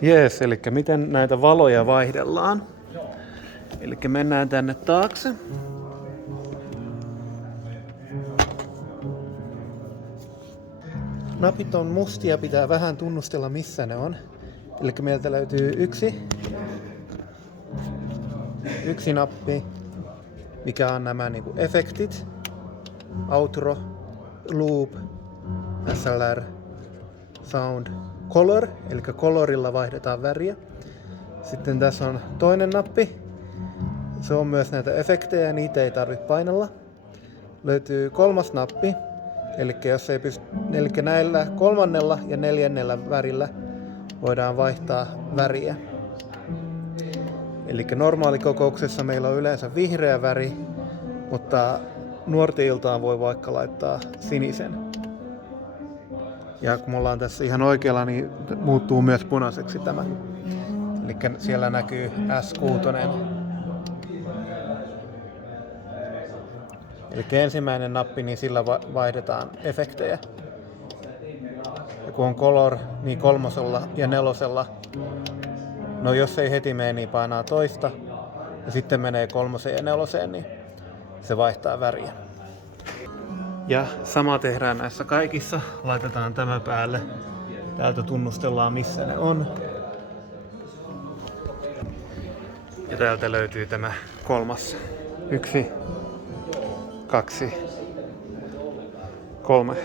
Jees, eli miten näitä valoja vaihdellaan. Eli mennään tänne taakse. Napit on mustia, pitää vähän tunnustella missä ne on. Eli meiltä löytyy yksi nappi, mikä on nämä niinku efektit. Outro, loop, SLR, sound, color, eli colorilla vaihdetaan väriä. Sitten tässä on toinen nappi. Se on myös näitä efektejä, niitä ei tarvitse painella. Löytyy kolmas nappi, eli näillä kolmannella ja neljännellä värillä voidaan vaihtaa väriä. Eli normaalikokouksessa meillä on yleensä vihreä väri, mutta nuorten iltaan voi vaikka laittaa sinisen. Ja kun me ollaan tässä ihan oikealla, niin muuttuu myös punaiseksi tämä. Eli siellä näkyy S6. Eli ensimmäinen nappi, niin sillä vaihdetaan efektejä. Ja kun on color, niin 3. ja 4. No jos ei heti mene, niin painaa toista. Ja sitten menee 3. ja 4, niin se vaihtaa väriä. Ja sama tehdään näissä kaikissa. Laitetaan tämä päälle. Täältä tunnustellaan missä ne on. Ja täältä löytyy tämä 3. 1, 2, 3.